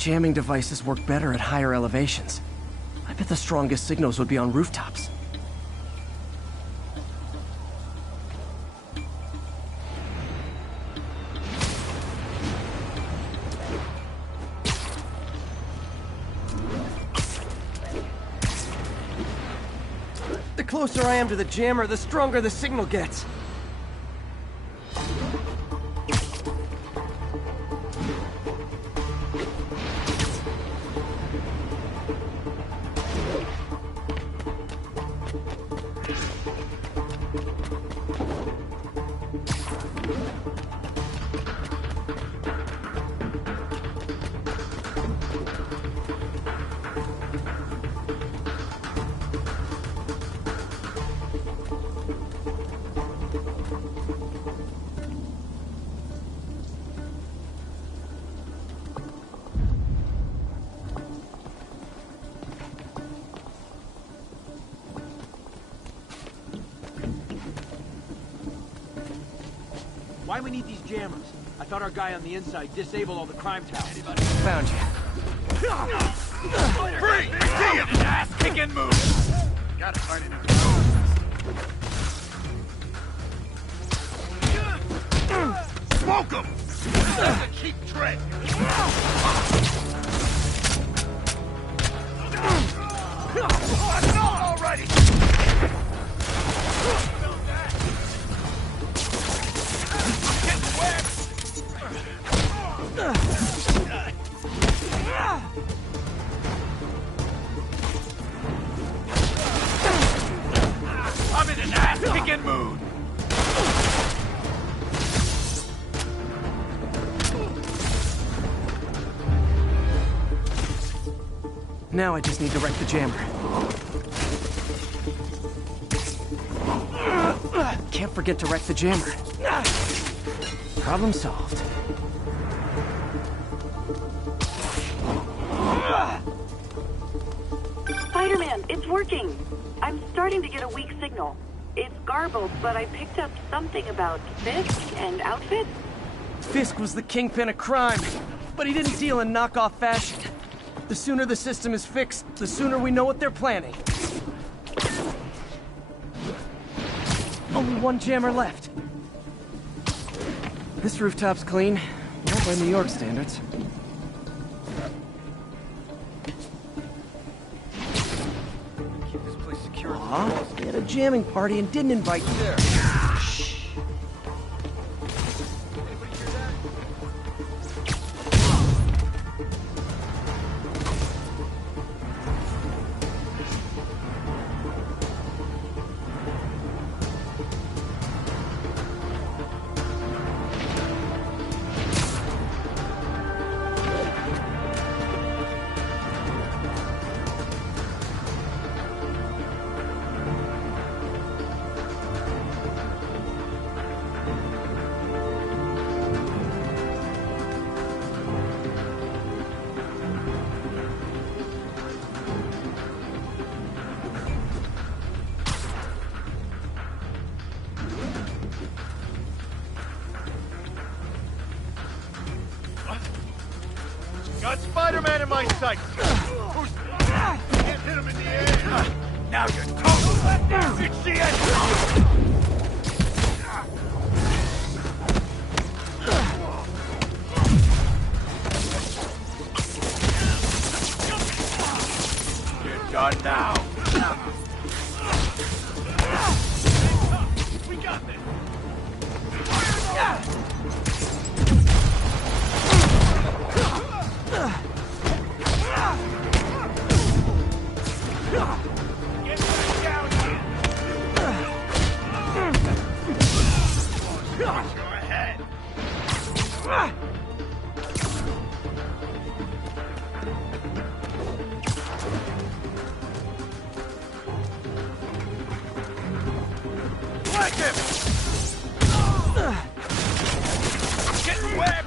Jamming devices work better at higher elevations. I bet the strongest signals would be on rooftops. The closer I am to the jammer, the stronger the signal gets. Why we need these jammers? I thought our guy on the inside disabled all the crime towers. Found you. Free! See him! Ass kicking move! Gotta find it. Smoke him! That's a cheap trick! No, already! I'm in an ass-kicking mood! Now I just need to wreck the jammer. Can't forget to wreck the jammer. Problem solved. Spider-Man, it's working. I'm starting to get a weak signal. It's garbled, but I picked up something about Fisk and outfits. Fisk was the kingpin of crime, but he didn't deal in knockoff fashion. The sooner the system is fixed, the sooner we know what they're planning. Only one jammer left. This rooftop's clean, well, by New York standards. Keep this place secure. Aw, they had a jamming party and didn't invite you there. Got Spider-Man in my sights! Can't hit him in the air! Now you're total! It's the end! You're done now! We got this! Get back down here! Watch your head! Like him! Get wet!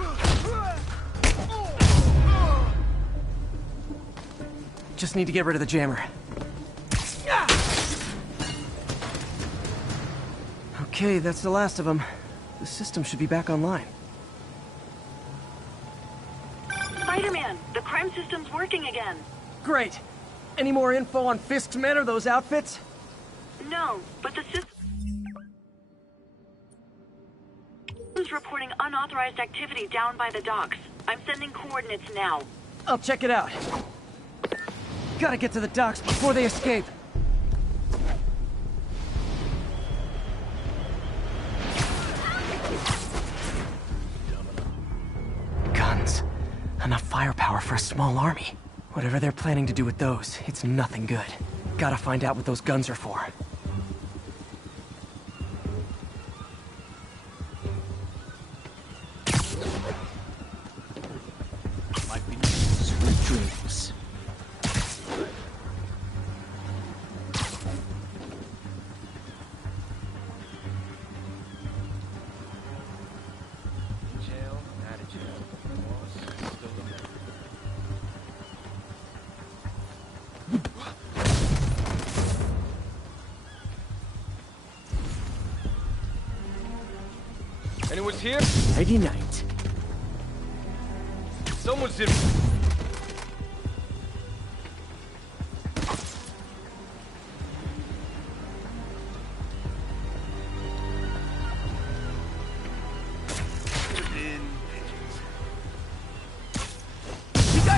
Just need to get rid of the jammer. Okay, that's the last of them. The system should be back online. Spider-Man, the crime system's working again. Great. Any more info on Fisk's men or those outfits? No, but the system's reporting unauthorized activity down by the docks. I'm sending coordinates now. I'll check it out. Gotta get to the docks before they escape. Guns. Enough firepower for a small army. Whatever they're planning to do with those, it's nothing good. Gotta find out what those guns are for. Sweet dreams. Anyone's here? Nighty night. Someone's in.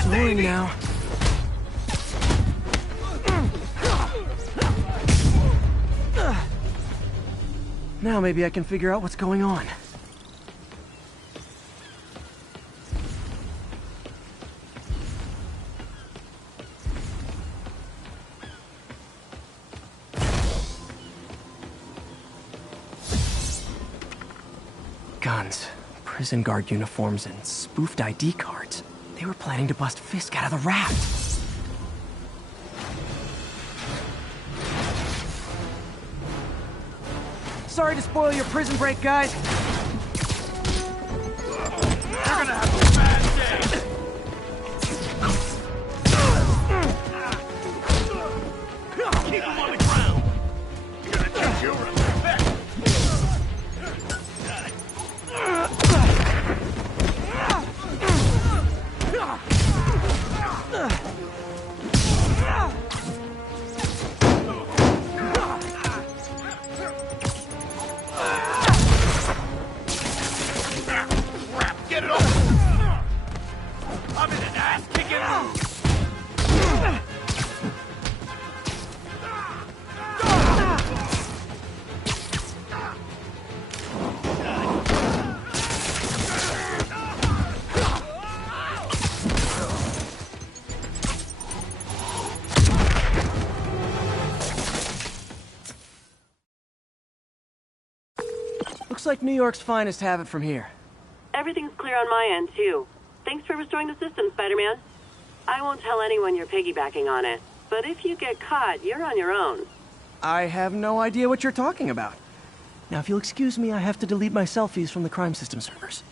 Boring now. Now maybe I can figure out what's going on. Guns, prison guard uniforms, and spoofed ID cards. They were planning to bust Fisk out of the raft. Sorry to spoil your prison break, guys. You're gonna have a bad day. Keep him on the ground. You're gonna teach you respect. Get it over! I'm in an ass-kicking mood! Looks like New York's finest have it from here. Everything's clear on my end, too. Thanks for restoring the system, Spider-Man. I won't tell anyone you're piggybacking on it, but if you get caught, you're on your own. I have no idea what you're talking about. Now, if you'll excuse me, I have to delete my selfies from the crime system servers.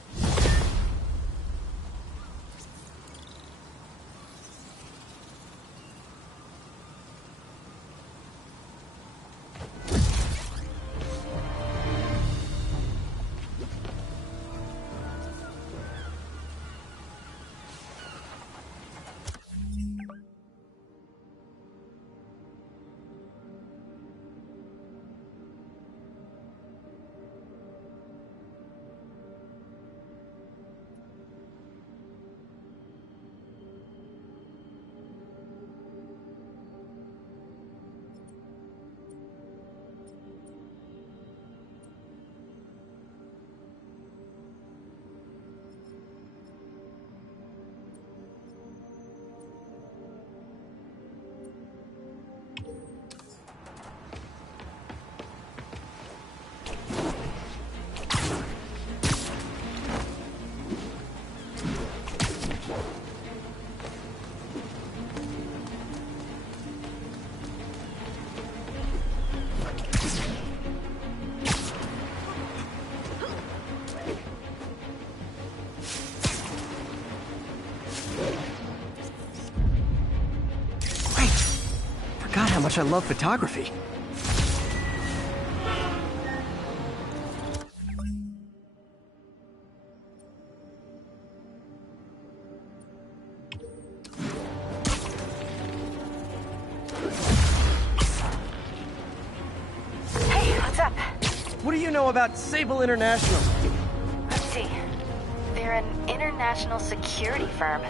Forgot how much I love photography. do you know about Sable International? Let's see. They're an international security firm,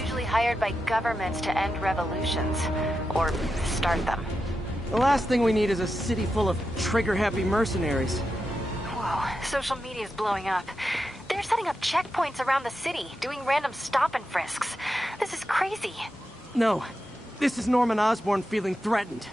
usually hired by governments to end revolutions, or start them. The last thing we need is a city full of trigger-happy mercenaries. Whoa, social media's blowing up. They're setting up checkpoints around the city, doing random stop and frisks. This is crazy. No, this is Norman Osborn feeling threatened.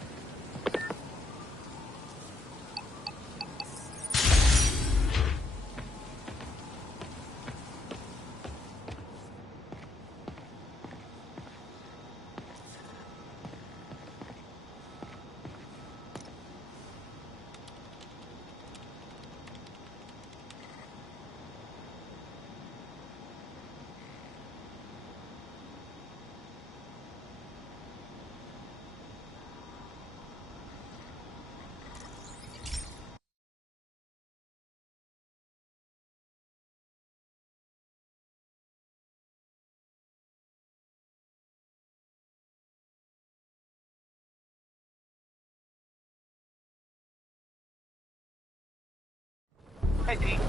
Hey, Pete.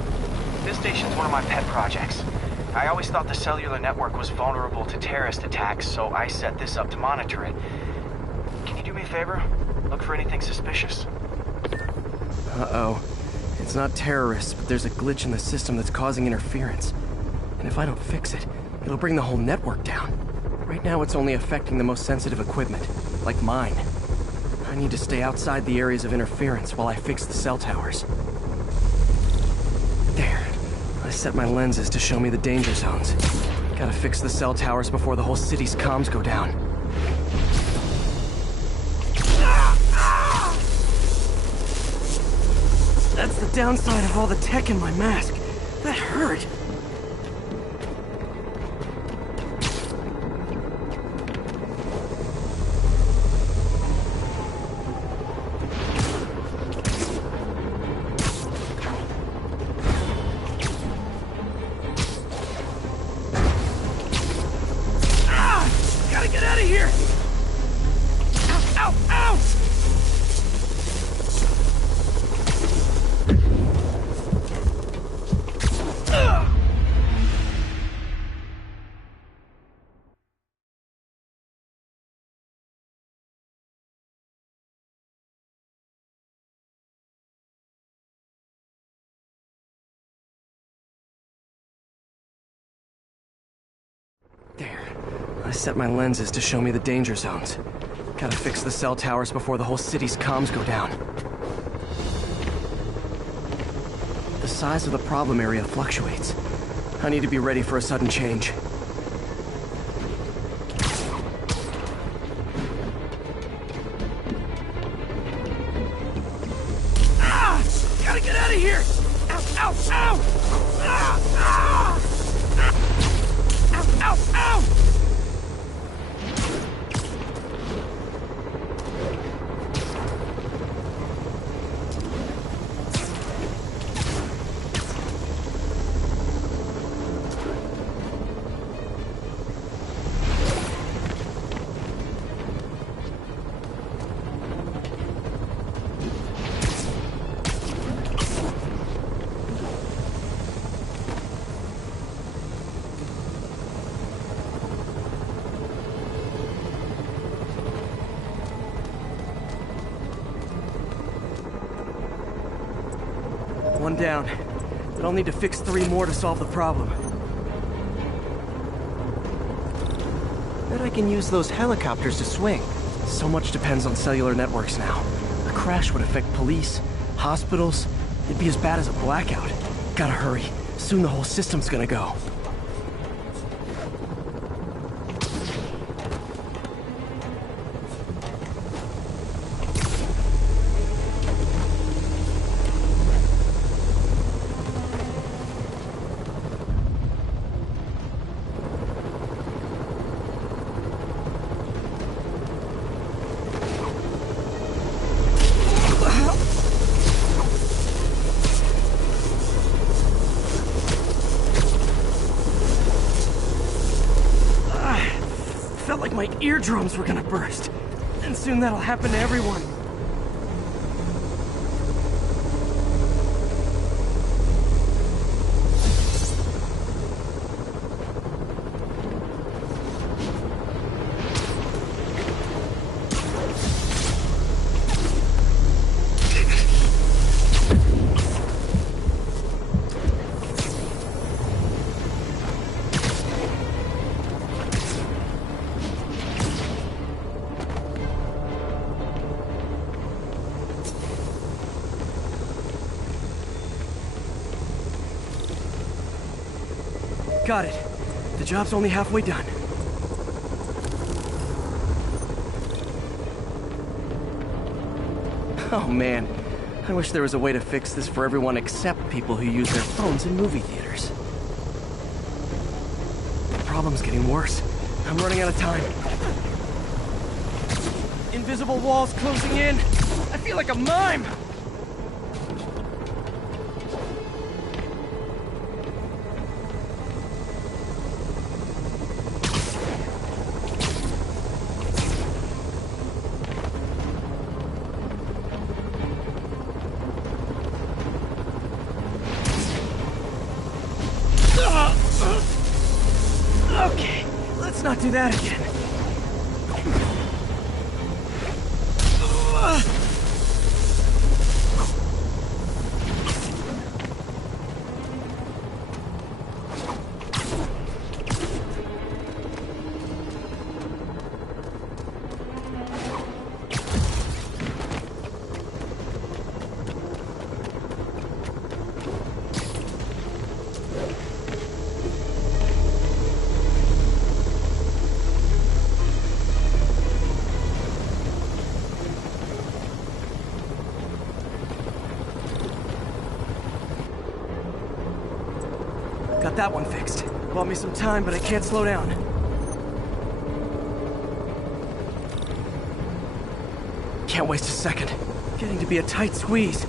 This station's one of my pet projects. I always thought the cellular network was vulnerable to terrorist attacks, so I set this up to monitor it. Can you do me a favor? Look for anything suspicious. Uh-oh. It's not terrorists, but there's a glitch in the system that's causing interference. And if I don't fix it, it'll bring the whole network down. Right now it's only affecting the most sensitive equipment, like mine. I need to stay outside the areas of interference while I fix the cell towers. There. I set my lenses to show me the danger zones. Gotta fix the cell towers before the whole city's comms go down. That's the downside of all the tech in my mask. That hurt. Gotta get out of here! Ow! Ow! Ow! There. I set my lenses to show me the danger zones. Gotta fix the cell towers before the whole city's comms go down. The size of the problem area fluctuates. I need to be ready for a sudden change. Ah! Gotta get out of here! Ow! Ow! Ow! Ah! Ah! Ow! Ow! Ow! One down, but I'll need to fix 3 more to solve the problem. Bet I can use those helicopters to swing. So much depends on cellular networks now. A crash would affect police, hospitals. It'd be as bad as a blackout. Gotta hurry. Soon the whole system's gonna go. Felt like my eardrums were gonna burst. And soon that'll happen to everyone. Got it. The job's only halfway done. Oh man, I wish there was a way to fix this for everyone except people who use their phones in movie theaters. The problem's getting worse. I'm running out of time. Invisible walls closing in. I feel like a mime. Okay, let's not do that again. Got that one fixed. Bought me some time, but I can't slow down. Can't waste a second. Getting to be a tight squeeze.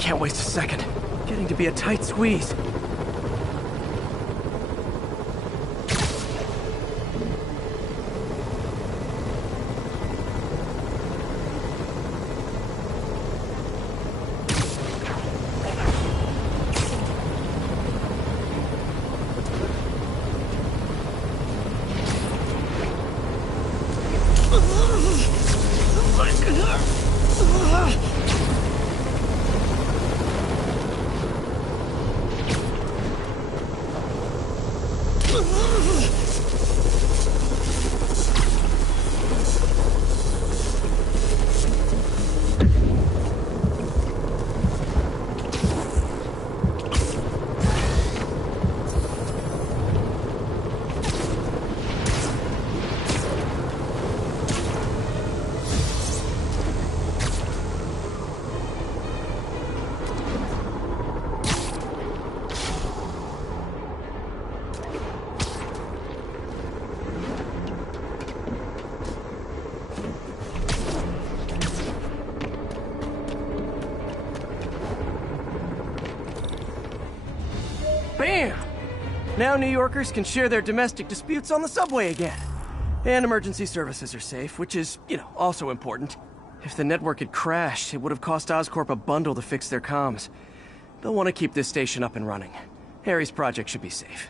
Can't waste a second. Getting to be a tight squeeze. Bam! Now New Yorkers can share their domestic disputes on the subway again. And emergency services are safe, which is, also important. If the network had crashed, it would have cost Oscorp a bundle to fix their comms. They'll want to keep this station up and running. Harry's project should be safe.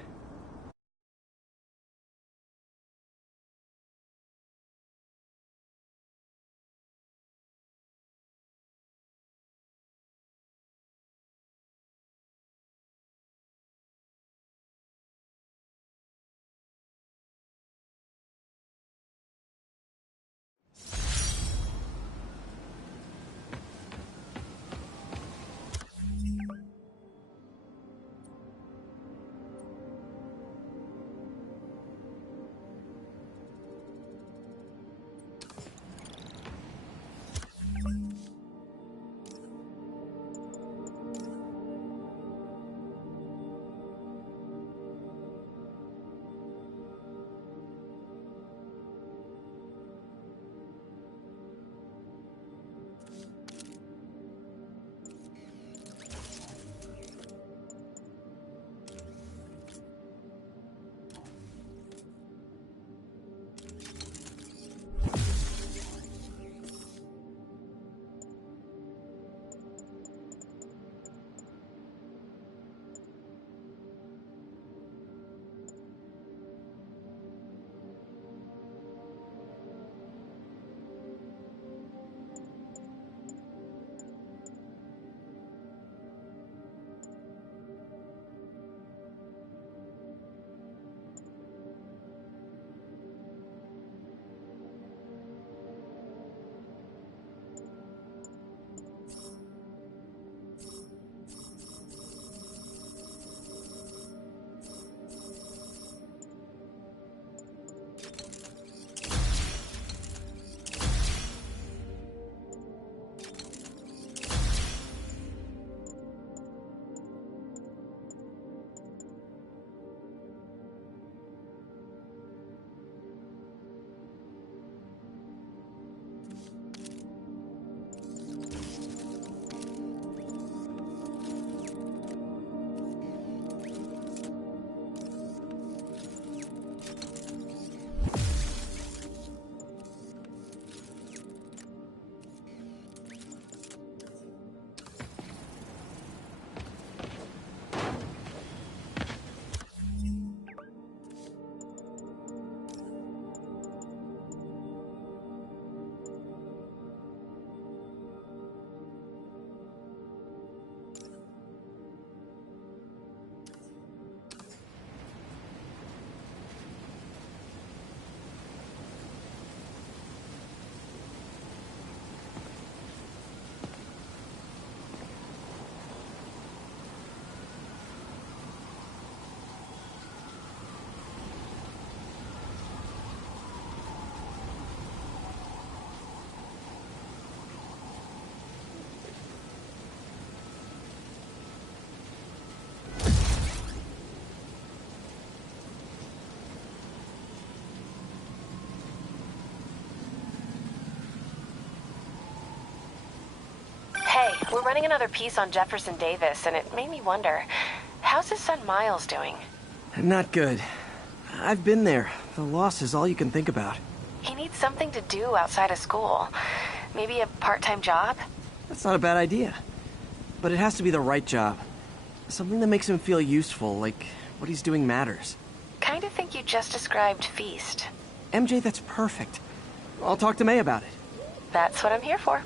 We're running another piece on Jefferson Davis, and it made me wonder, how's his son Miles doing? Not good. I've been there. The loss is all you can think about. He needs something to do outside of school. Maybe a part-time job? That's not a bad idea. But it has to be the right job. Something that makes him feel useful, like what he's doing matters. Kind of think you just described Feast. MJ, that's perfect. I'll talk to May about it. That's what I'm here for.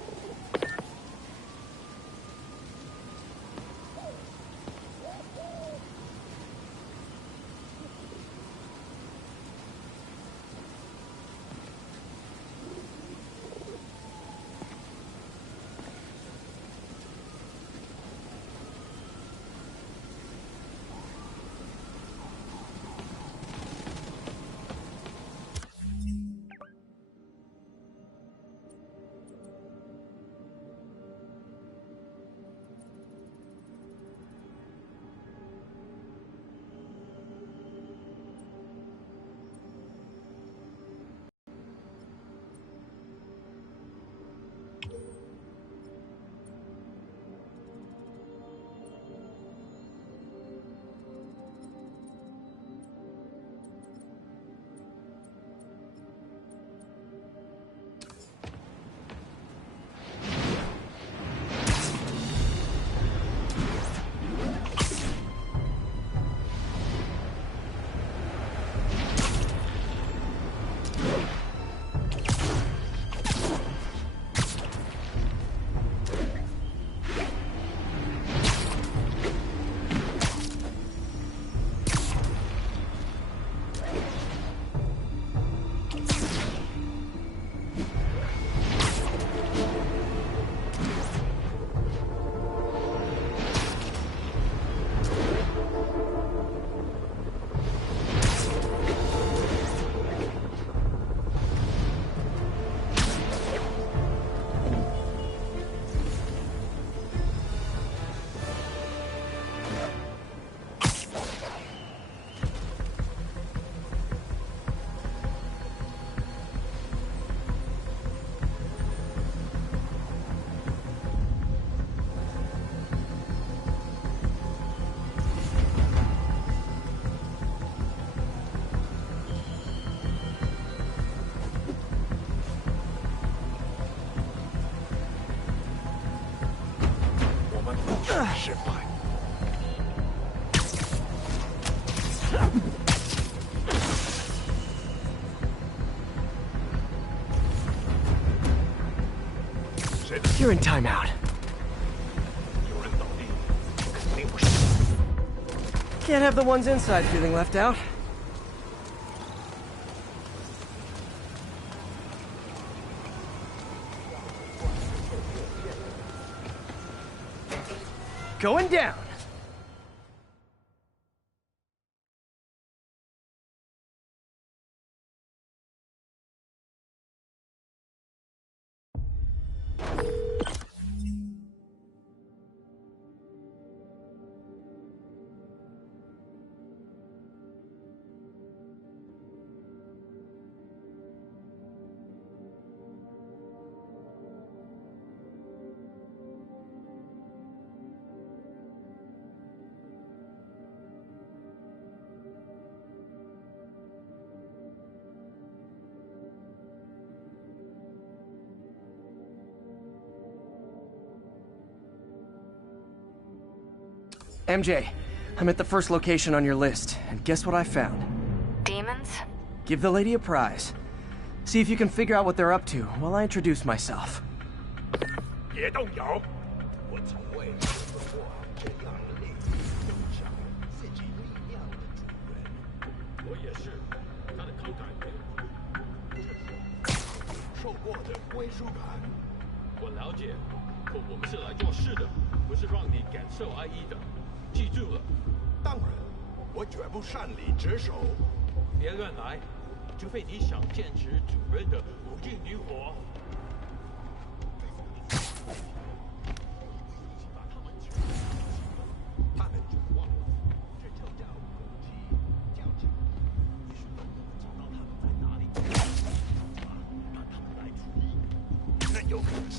You're in timeout. Can't have the ones inside feeling left out. Going down. MJ, I'm at the first location on your list, and guess what I found? Demons? Give the lady a prize. See if you can figure out what they're up to while I introduce myself. 别动摇！我从未见过这样力增强自己力量的主人。我也是，他的慷慨没有，这是受过的归属感。我了解，可我们是来做事的，不是让你感受爱意的。记住了。当然，我绝不擅离职守。别乱来，除非你想坚持主人的无尽灵活。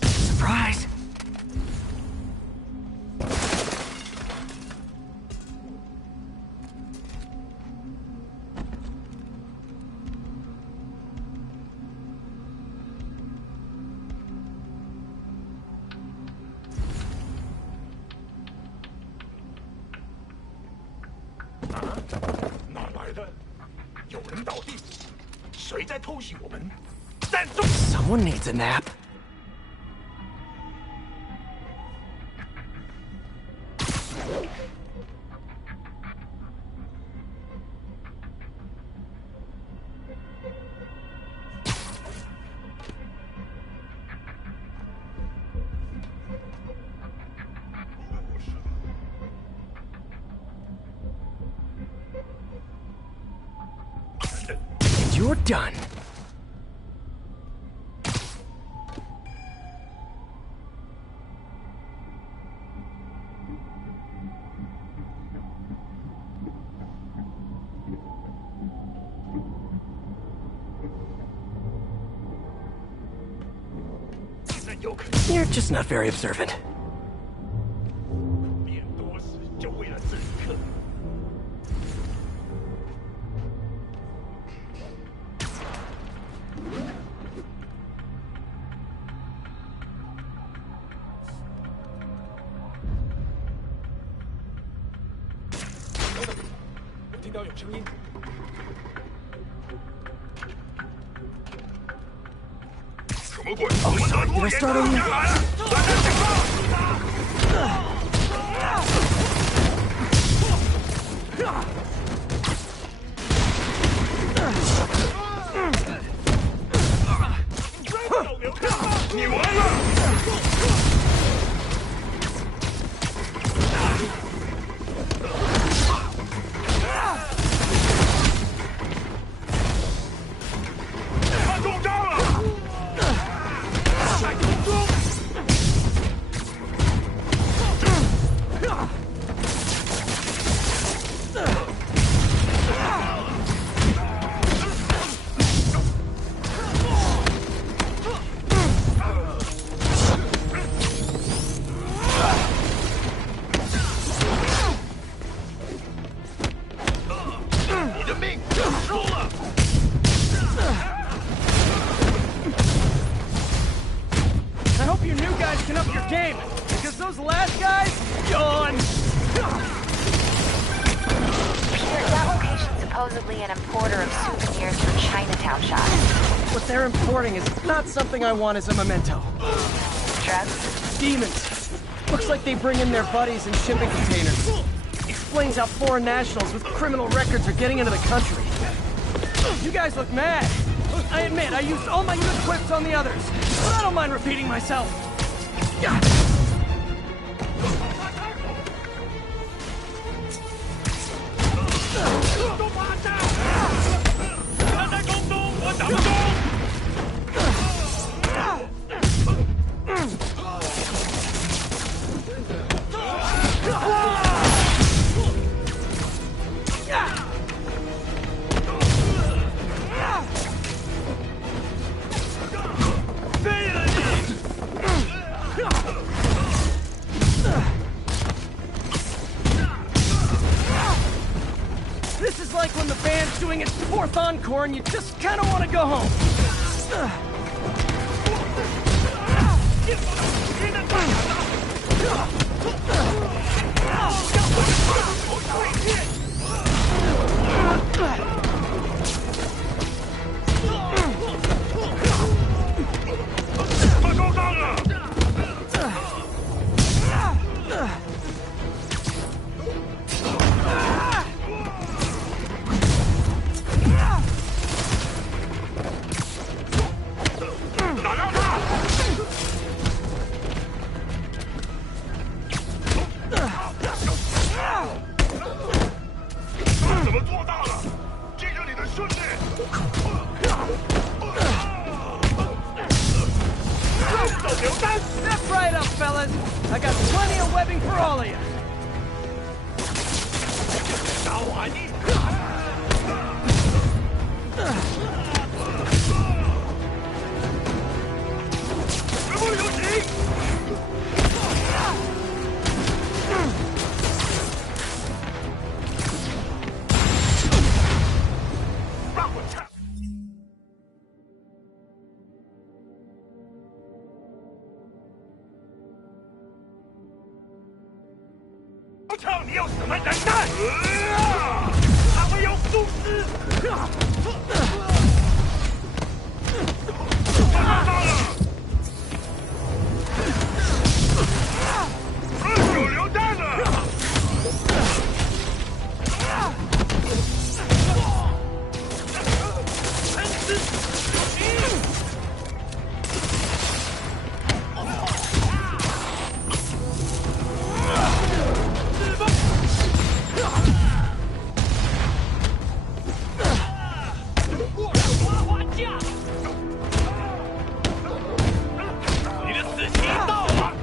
Surprise! 地步，谁在偷袭我们？站住！ Someone needs a nap. And you're done. You're just not very observant. 变多时就为了这一刻。 我听到有声音。什么鬼？我们打拖延症来了！短暂警报！你完了！ 他中招了！在空中！你的命要收了！ I hope you new guys can up your game, because those last guys, yawn. Peter, that location's supposedly an importer of souvenirs for Chinatown shops. What they're importing is not something I want as a memento. Drugs? Demons. Looks like they bring in their buddies in shipping containers. Explains how foreign nationals with criminal records are getting into the country. You guys look mad. I admit, I used all my good quips on the others, but I don't mind repeating myself. 都趴下！他在空中，我打不中。废了你！ This is like when the band's doing its fourth encore and you just kind of want to go home. 他受伤了！ 打掉他！怎么做到了？记着你的训练。手榴弹！ Step right up, fellas. I got plenty of webbing for all of you. 打完你！全部留情！让我看！我瞧你有什么能耐！还会有素质！你的死期到了。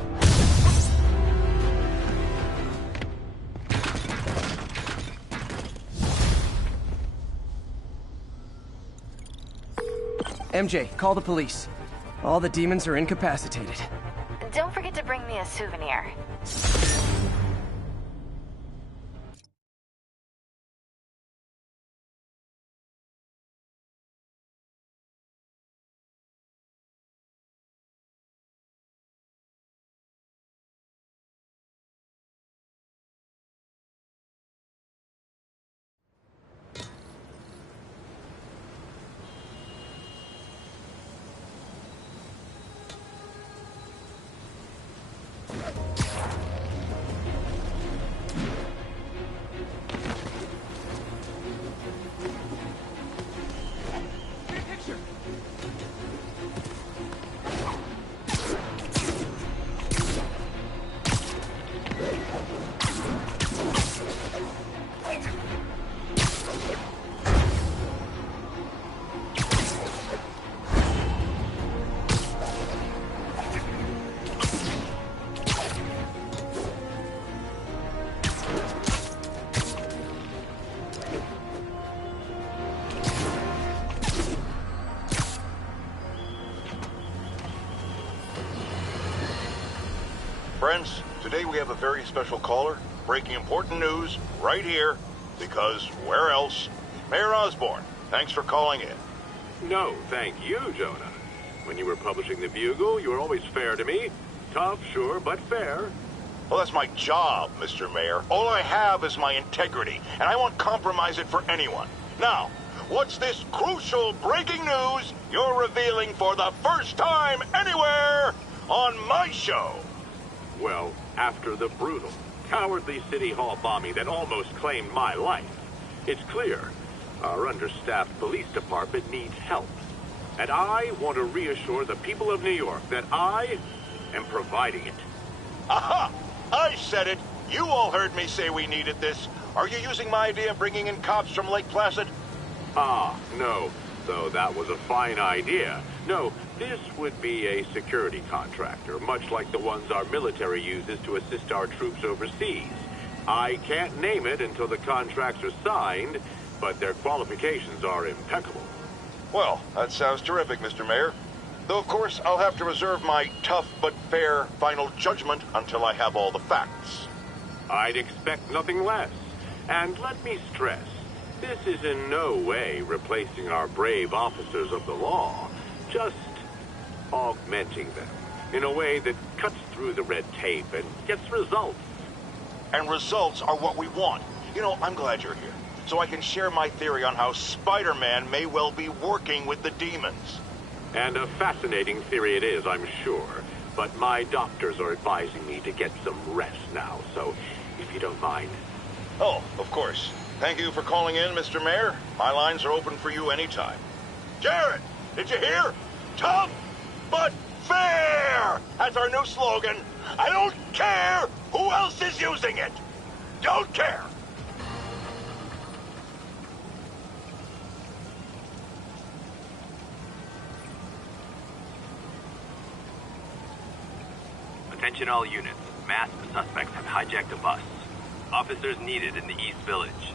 MJ, call the police. All the demons are incapacitated. Don't forget to bring me a souvenir. Friends, today we have a very special caller, breaking important news right here, because where else? Mayor Osborn, thanks for calling in. No, thank you, Jonah. When you were publishing the Bugle, you were always fair to me. Tough, sure, but fair. Well, that's my job, Mr. Mayor. All I have is my integrity, and I won't compromise it for anyone. Now, what's this crucial breaking news you're revealing for the first time anywhere on my show? Well, after the brutal, cowardly City Hall bombing that almost claimed my life, it's clear our understaffed police department needs help. And I want to reassure the people of New York that I am providing it. Aha! I said it! You all heard me say we needed this. Are you using my idea of bringing in cops from Lake Placid? Ah, no. Though that was a fine idea. No, this would be a security contractor, much like the ones our military uses to assist our troops overseas. I can't name it until the contracts are signed, but their qualifications are impeccable. Well, that sounds terrific, Mr. Mayor. Though, of course, I'll have to reserve my tough but fair final judgment until I have all the facts. I'd expect nothing less. And let me stress, this is in no way replacing our brave officers of the law, just augmenting them in a way that cuts through the red tape and gets results. And results are what we want. You know, I'm glad you're here, so I can share my theory on how Spider-Man may well be working with the demons. And a fascinating theory it is, I'm sure. But my doctors are advising me to get some rest now, so if you don't mind. Oh, of course. Thank you for calling in, Mr. Mayor. My lines are open for you anytime. Jared, did you hear? Tough, but fair! That's our new slogan. I don't care who else is using it. Don't care. Attention all units. Masked suspects have hijacked a bus. Officers needed in the East Village.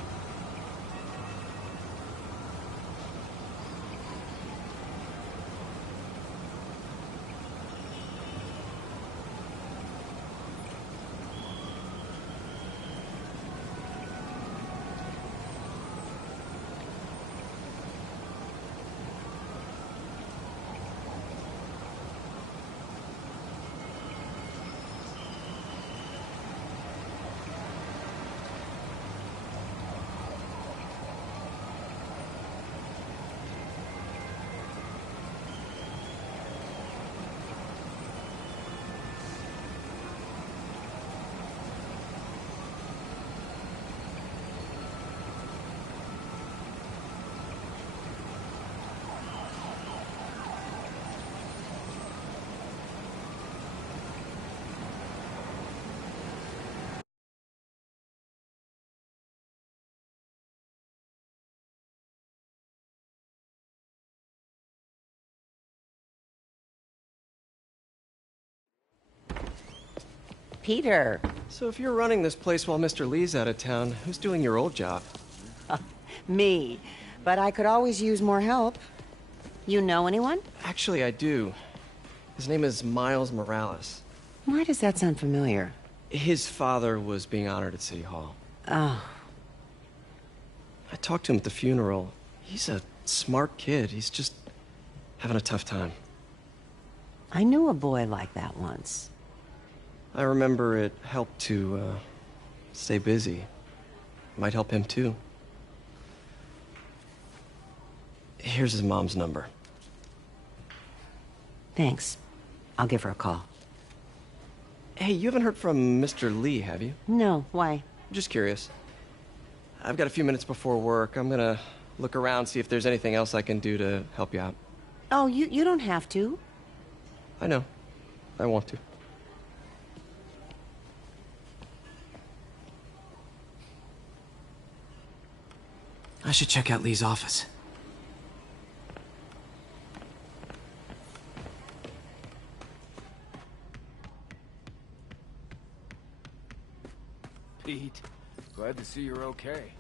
Peter. So if you're running this place while Mr. Lee's out of town, who's doing your old job? Me. But I could always use more help. You know anyone? Actually, I do. His name is Miles Morales. Why does that sound familiar? His father was being honored at City Hall. Oh. I talked to him at the funeral. He's a smart kid. He's just having a tough time. I knew a boy like that once. I remember it helped to, stay busy. Might help him, too. Here's his mom's number. Thanks. I'll give her a call. Hey, you haven't heard from Mr. Lee, have you? No, why? Just curious. I've got a few minutes before work. I'm gonna look around, see if there's anything else I can do to help you out. Oh, you don't have to. I know. I want to. I should check out Lee's office. Pete, glad to see you're okay.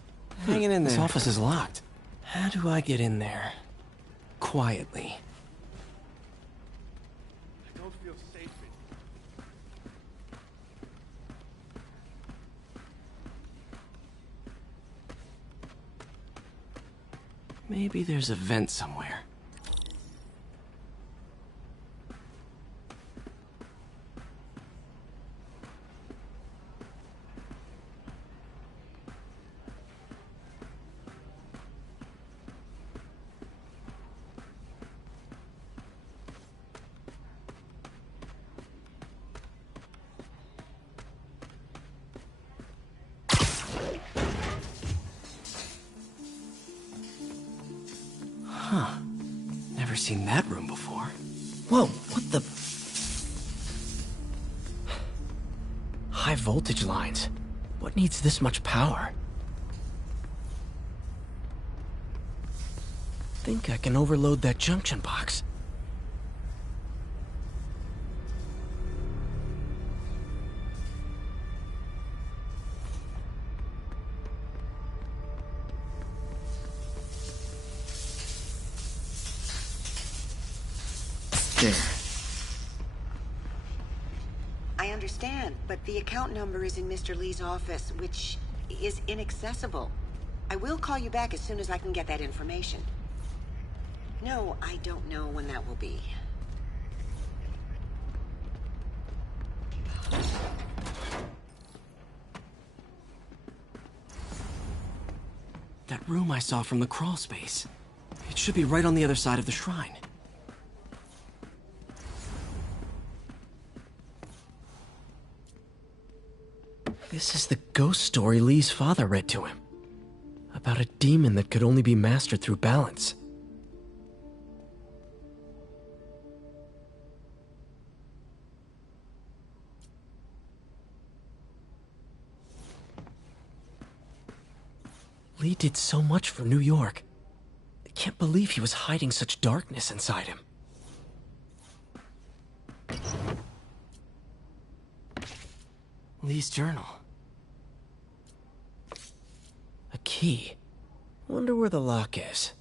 Hanging in there. This office is locked. How do I get in there? Quietly. I don't feel safe in Maybe there's a vent somewhere. Huh. Never seen that room before. Whoa, what the... High voltage lines. What needs this much power? Think I can overload that junction box. There. I understand, but the account number is in Mr. Lee's office, which is inaccessible. I will call you back as soon as I can get that information. No, I don't know when that will be. That room I saw from the crawl space. It should be right on the other side of the shrine. This is the ghost story Lee's father read to him. About a demon that could only be mastered through balance. Lee did so much for New York. I can't believe he was hiding such darkness inside him. Lee's journal. A key. Wonder where the lock is.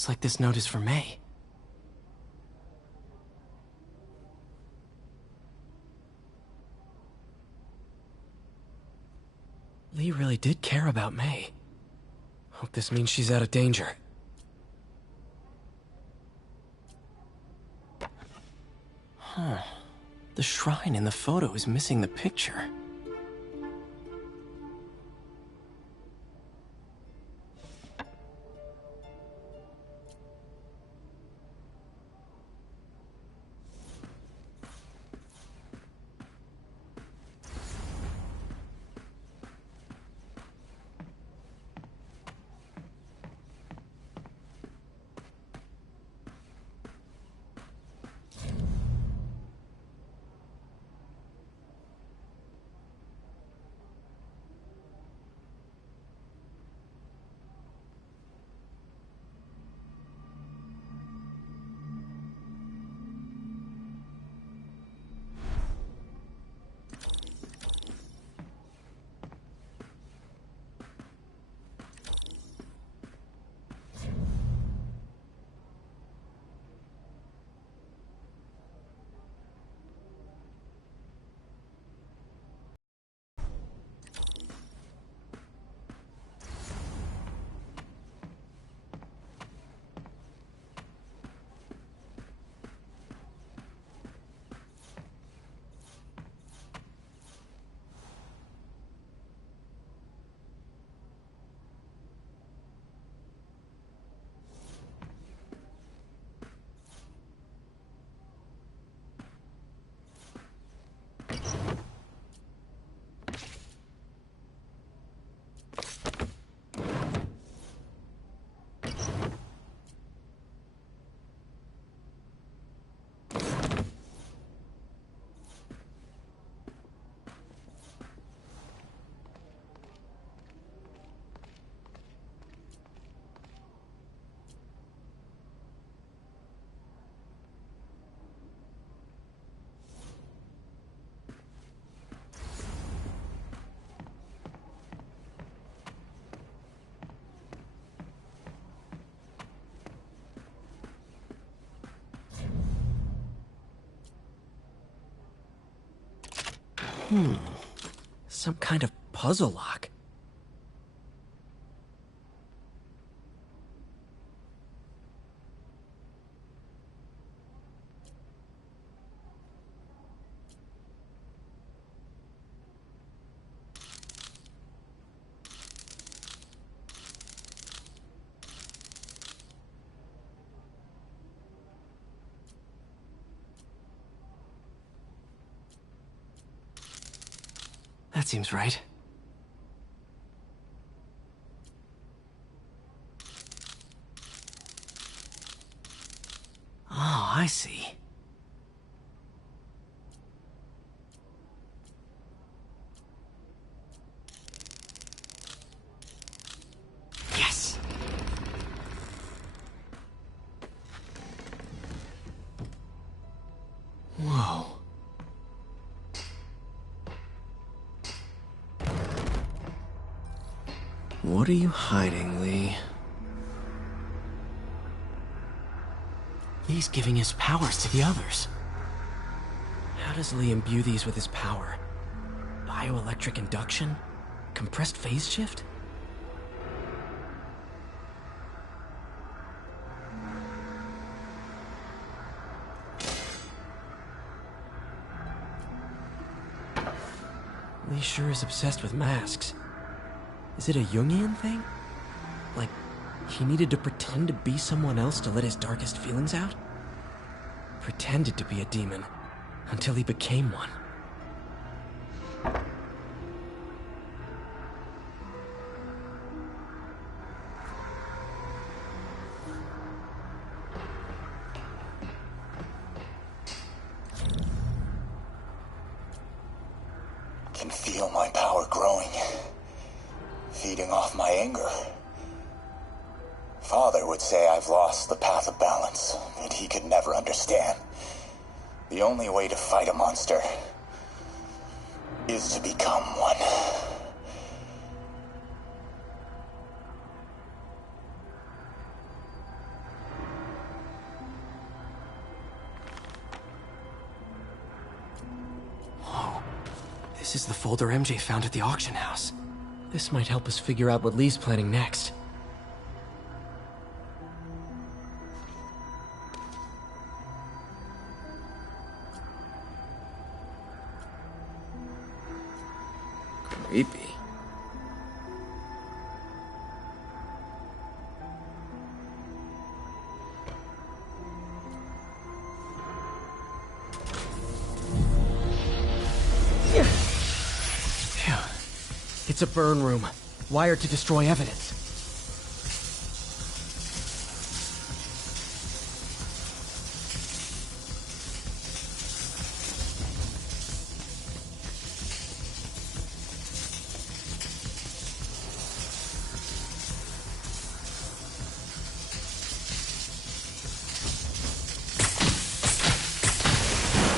Looks like this note is for May. Lee really did care about May. Hope this means she's out of danger. Huh. The shrine in the photo is missing the picture. Some kind of puzzle lock. That seems right. Oh, I see. Yes! Whoa. What are you hiding, Lee? Lee's giving his powers to the others. How does Lee imbue these with his power? Bioelectric induction? Compressed phase shift? Lee sure is obsessed with masks. Is it a Jungian thing? Like, he needed to pretend to be someone else to let his darkest feelings out? Pretended to be a demon, until he became one. Can feel my power growing. Feeding off my anger. Father would say I've lost the path of balance, but he could never understand. The only way to fight a monster is to become one. Whoa. This is the folder MJ found at the auction house. This might help us figure out what Lee's planning next. Creepy. Phew. It's a burn room, wired to destroy evidence.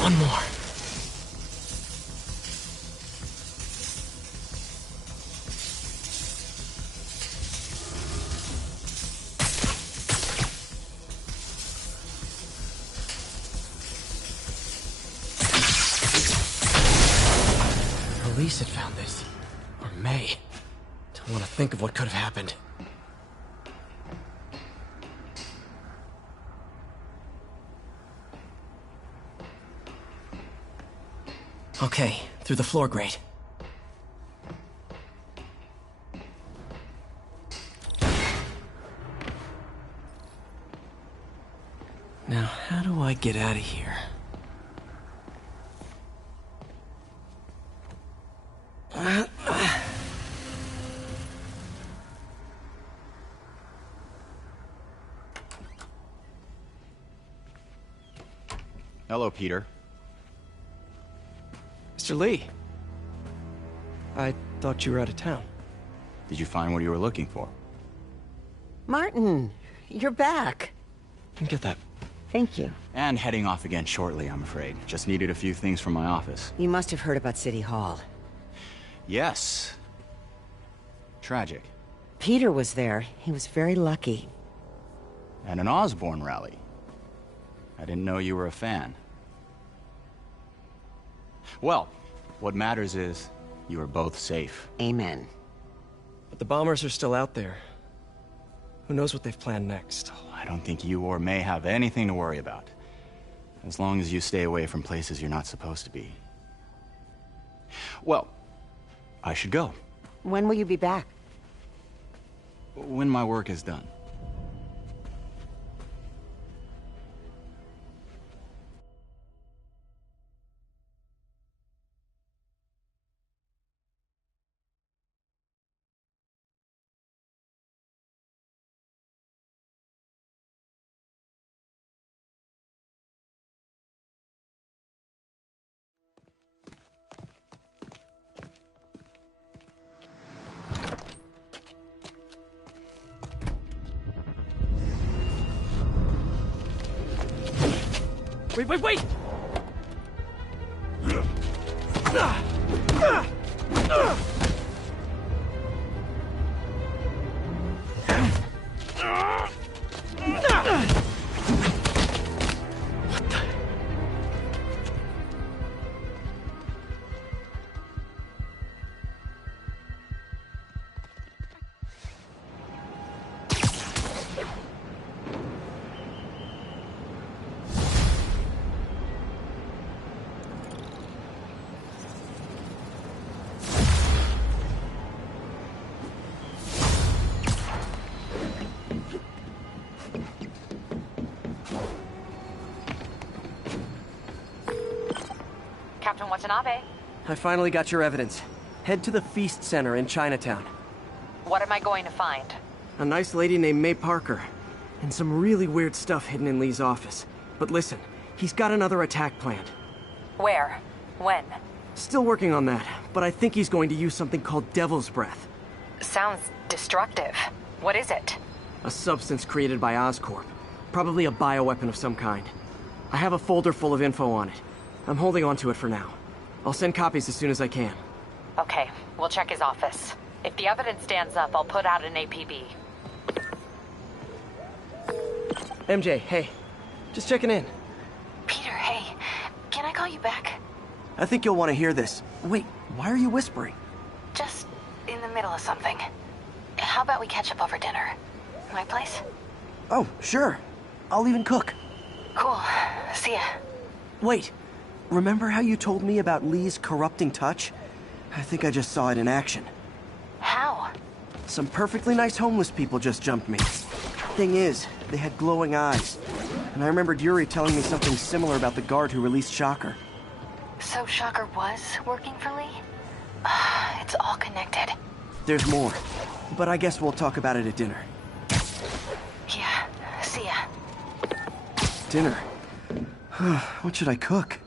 One more. Police had found this. Or May. Don't want to think of what could have happened. Okay, through the floor grate. Now, how do I get out of here? Hello, Peter. Mr. Lee. I thought you were out of town. Did you find what you were looking for? Martin, you're back. Get that. Thank you. And heading off again shortly, I'm afraid. Just needed a few things from my office. You must have heard about City Hall. Yes. Tragic. Peter was there. He was very lucky. At an Osborn rally. I didn't know you were a fan. Well, what matters is you are both safe. Amen. But the bombers are still out there. Who knows what they've planned next? I don't think you or May have anything to worry about. As long as you stay away from places you're not supposed to be. Well, I should go. When will you be back? When my work is done. Wait! Captain Watanabe. I finally got your evidence. Head to the Feast Center in Chinatown. What am I going to find? A nice lady named May Parker. And some really weird stuff hidden in Lee's office. But listen, he's got another attack planned. Where? When? Still working on that, but I think he's going to use something called Devil's Breath. Sounds destructive. What is it? A substance created by Oscorp. Probably a bioweapon of some kind. I have a folder full of info on it. I'm holding on to it for now. I'll send copies as soon as I can. Okay, we'll check his office. If the evidence stands up, I'll put out an APB. MJ, hey. Just checking in. Peter, hey. Can I call you back? I think you'll want to hear this. Wait, why are you whispering? Just in the middle of something. How about we catch up over dinner? My place? Oh, sure. I'll even cook. Cool. See ya. Wait, remember how you told me about Lee's corrupting touch? I think I just saw it in action. How? Some perfectly nice homeless people just jumped me. Thing is, they had glowing eyes. And I remembered Yuri telling me something similar about the guard who released Shocker. So Shocker was working for Lee? It's all connected. There's more, but I guess we'll talk about it at dinner. Yeah, see ya. Dinner? What should I cook?